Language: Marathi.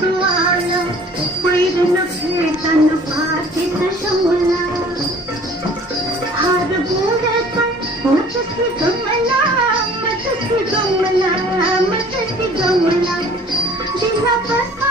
तू आला पैरण खेळताना पाठीत शमला हार बोलता मचकी गमला मचकी गमला मचकी गमला दिला बसा